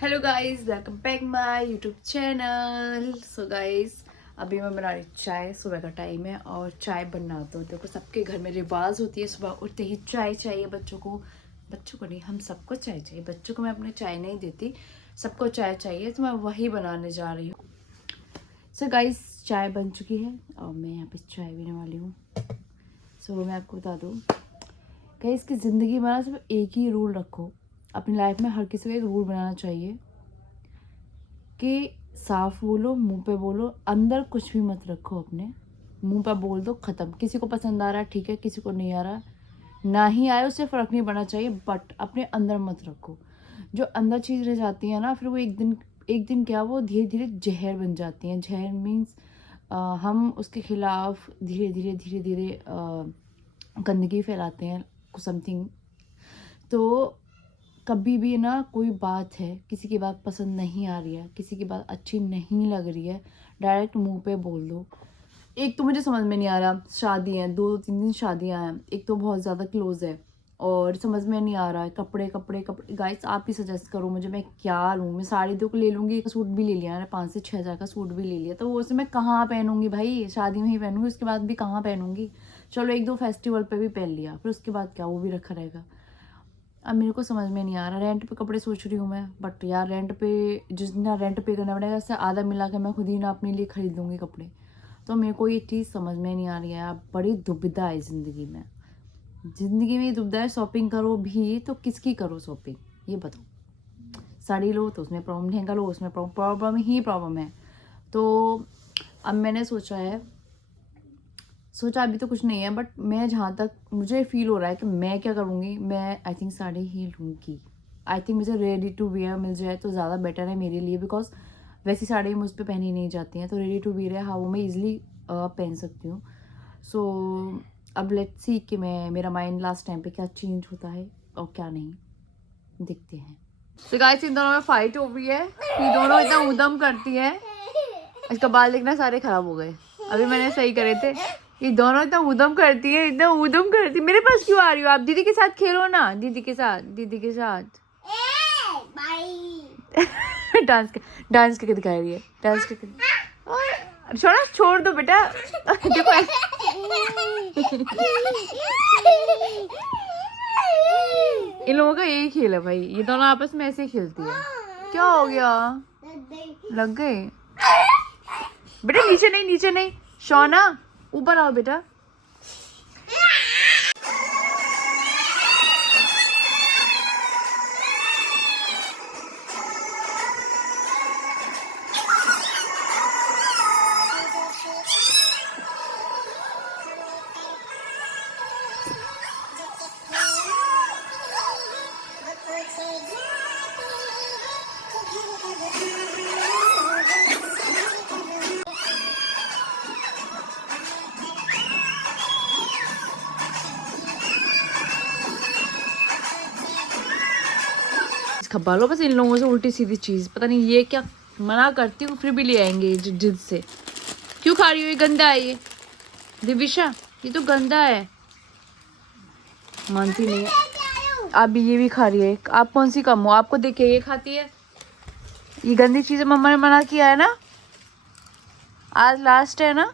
Hello guys, welcome back my YouTube channel. So guys, अभी मैं बना रही चाय। सुबह का टाइम है और चाय बनाते हो देखो, सबके घर में रिवाज होती है सुबह उठते ही चाय चाहिए। बच्चों को नहीं, हम सबको चाय चाहिए। बच्चों को मैं अपने चाय नहीं देती, सबको चाय चाहिए, तो मैं वही बनाने जा रही हूँ। सो गाइस, चाय बन चुकी है और मैं यहाँ पे चाय पीने वाली हूँ। सो मैं आपको बता दूँ गाइस कि ज़िंदगी में ना सिर्फ एक ही रूल रखो। अपनी लाइफ में हर किसी को एक रूल बनाना चाहिए कि साफ बोलो, मुंह पे बोलो, अंदर कुछ भी मत रखो। अपने मुंह पे बोल दो, ख़त्म। किसी को पसंद आ रहा है ठीक है, किसी को नहीं आ रहा ना ही आए, उससे फ़र्क नहीं पड़ना चाहिए, बट अपने अंदर मत रखो। जो अंदर चीज़ रह जाती है ना, फिर वो एक दिन क्या, वो धीरे धीरे जहर बन जाती हैं। जहर मीन्स हम उसके खिलाफ धीरे धीरे धीरे धीरे गंदगी फैलाते हैं समथिंग। तो कभी भी ना, कोई बात है, किसी की बात पसंद नहीं आ रही है, किसी की बात अच्छी नहीं लग रही है, डायरेक्ट मुंह पे बोल दो। एक तो मुझे समझ में नहीं आ रहा, शादी है, 2-3 दिन शादियां हैं, एक तो बहुत ज़्यादा क्लोज है और समझ में नहीं आ रहा है। कपड़े कपड़े कपड़े गाइस, आप ही सजेस्ट करो मुझे, मैं क्या लूँ। मैं साड़ी तो ले लूँगी, एक सूट भी ले लिया है, 5 से 6 हज़ार का सूट भी ले लिया, तो वो उसे मैं कहाँ पहनूंगी भाई? शादी में ही पहनूंगी, उसके बाद भी कहाँ पहनूंगी? चलो 1-2 फेस्टिवल पे भी पहन लिया, फिर उसके बाद क्या, वो भी रखा रहेगा। अब मेरे को समझ में नहीं आ रहा। रेंट पे कपड़े सोच रही हूँ मैं, बट यार रेंट पे जितना रेंट पे करना पड़ेगा, उससे आधा मिला के मैं खुद ही ना अपने लिए खरीद लूँगी कपड़े। तो मेरे को ये चीज़ समझ में नहीं आ रही है यार। बड़ी दुविधा है ज़िंदगी में। ज़िंदगी में ये दुविधा है, शॉपिंग करो भी तो किसकी करो शॉपिंग, ये बताओ। साड़ी लो तो उसमें प्रॉब्लम, लहंगा लो उसमें प्रॉब्लम ही प्रॉब्लम है। तो अब मैंने सोचा अभी तो कुछ नहीं है, बट मैं जहाँ तक मुझे फील हो रहा है कि मैं क्या करूँगी, मैं आई थिंक साड़ी ही लूँगी। आई थिंक मुझे रेडी टू वेयर मिल जाए तो ज़्यादा बेटर है मेरे लिए, बिकॉज वैसी साड़ी मुझ पर पहनी नहीं जाती हैं, तो रेडी टू वेयर है, हाँ वो मैं ईजिली पहन सकती हूँ। सो अब लेट्स सी कि मेरा माइंड लास्ट टाइम पे क्या चेंज होता है और क्या नहीं, देखते हैं। तो गाइस, इन दोनों में फाइट हो रही है, ये दोनों इतना उदम करती है। इसका बाल देखना, सारे खराब हो गए, अभी मैंने सही करे थे। ये दोनों इतना उदम करती है, इतना उदम करती है। मेरे पास क्यों आ रही हो आप? दीदी के साथ खेलो ना, दीदी के साथ, दीदी के साथ। डांस करके दिखा रही है, डांस करके। छोड़ा, छोड़ दो बेटा। देखो इन लोगों का यही खेल है भाई, ये दोनों आपस में ऐसे ही खेलती है। क्या हो गया? लग गए बेटा? नीचे नहीं शौना, ऊपर आओ बेटा। खब्बा लो बस इन लोगों से उल्टी सीधी चीज, पता नहीं ये क्या। मना करती हूँ फिर भी ले आएंगे जिद से। क्यों खा रही हो? ये गंदा है ये दिविशा, ये तो गंदा है। मानती नहीं है। आप भी ये भी खा रही है। आप कौन सी कम हो? आपको देख के ये खाती है। ये गंदी चीजें मम्मा ने मना किया है ना, आज लास्ट है ना,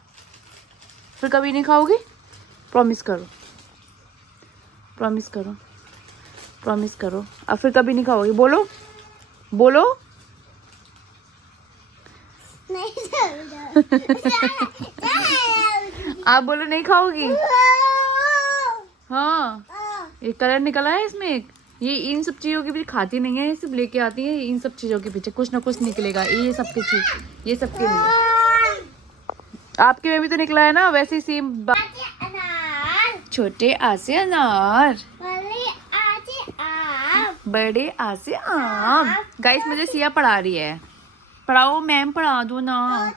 फिर कभी नहीं खाओगी? प्रॉमिस करो, प्रॉमिस करो, प्रॉमिस करो। अब फिर कभी नहीं खाओगी? बोलो बोलो। आप बोलो नहीं खाओगी। हाँ, ये कलर निकला है इसमें एक। ये इन सब चीज़ों के पीछे खाती नहीं है, ये सिर्फ लेके आती है। इन सब चीज़ों के पीछे कुछ ना कुछ निकलेगा, ये सबके चीज, ये सबके लिए। आपके में भी तो निकला है ना, वैसे ही सेम। छोटे आसे अनार, बड़े आसे आम। गाइस, मुझे सिया पढ़ा रही है। पढ़ाओ मैम, पढ़ा दो ना।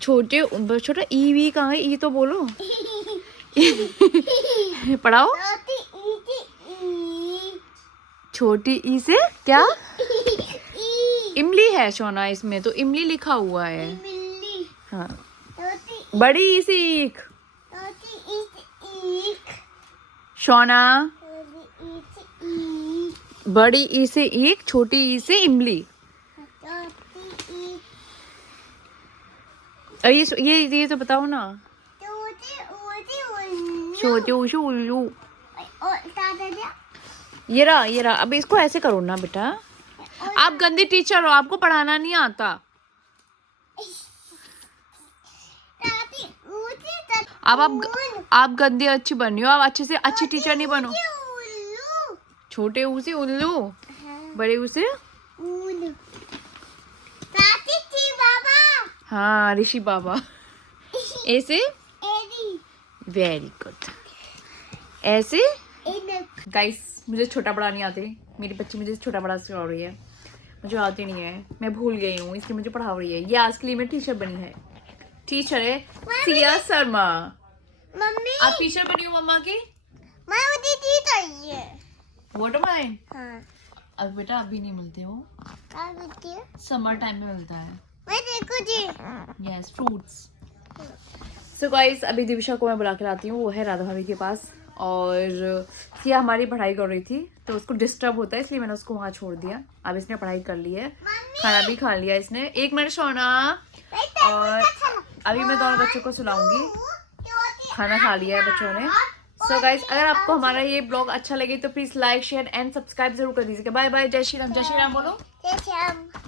छोटा ई वी कहाँ है? ई तो बोलो। पढ़ाओ। छोटी ई से क्या? इमली है सोना, इसमें तो इमली लिखा हुआ है। हाँ, बड़ी ई से ईख। सोना बड़ी ई से ईख, छोटी ई से इमली। और ये तो बताओ ना। छोटी ऊशु उल्लू। ये रहा। अब इसको ऐसे करो ना बेटा। आप गंदी टीचर हो, आपको पढ़ाना नहीं आता। अब आप गंदी अच्छी बनी हो, आप अच्छे से अच्छी टीचर नहीं बनो। छोटे ऊ से उल्लू, बड़े ऊ से हाँ ऋषि बाबा। ऐसे वेरी गुड। ऐसे गाइस, मुझे छोटा बड़ा नहीं आते। मेरी बच्ची मुझे छोटा बड़ा सिखा रही है, मुझे आती नहीं है, मैं भूल गई हूँ, इसलिए मुझे पढ़ा रही है। ये आज के लिए मैं टीचर बनी है। टीचर है सिया शर्मा। मम्मी आप टीचर बनी हो मम्मा की। व्हाट एम आई? अब बेटा अभी नहीं मिलते हो, समर टाइम में मिलता है। Yes, fruits. सो गाइस, अभी दिविशा को मैं बुला के लाती हूँ, वो है राधा भाभी के पास। और सिया हमारी पढ़ाई कर रही थी तो उसको डिस्टर्ब होता है, इसलिए मैंने उसको वहाँ छोड़ दिया। अब इसने पढ़ाई कर ली है, खाना भी खा लिया इसने। 1 मिनट सोना। और अभी मैं दोनों बच्चों को सुलाऊंगी, खाना खा लिया है बच्चों ने। सो गाइस, अगर आपको हमारा ये ब्लॉग अच्छा लगे तो please like, share and subscribe जरूर कर दीजिएगा। बाय बाय, जय श्री राम। जय श्री राम बोलो।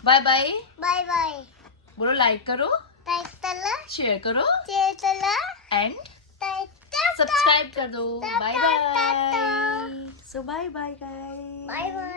Bye bye. Bye bye. बोलो लाइक करो, शेयर करो एंड सब्सक्राइब कर दो। Bye bye. So bye bye guys. Bye bye.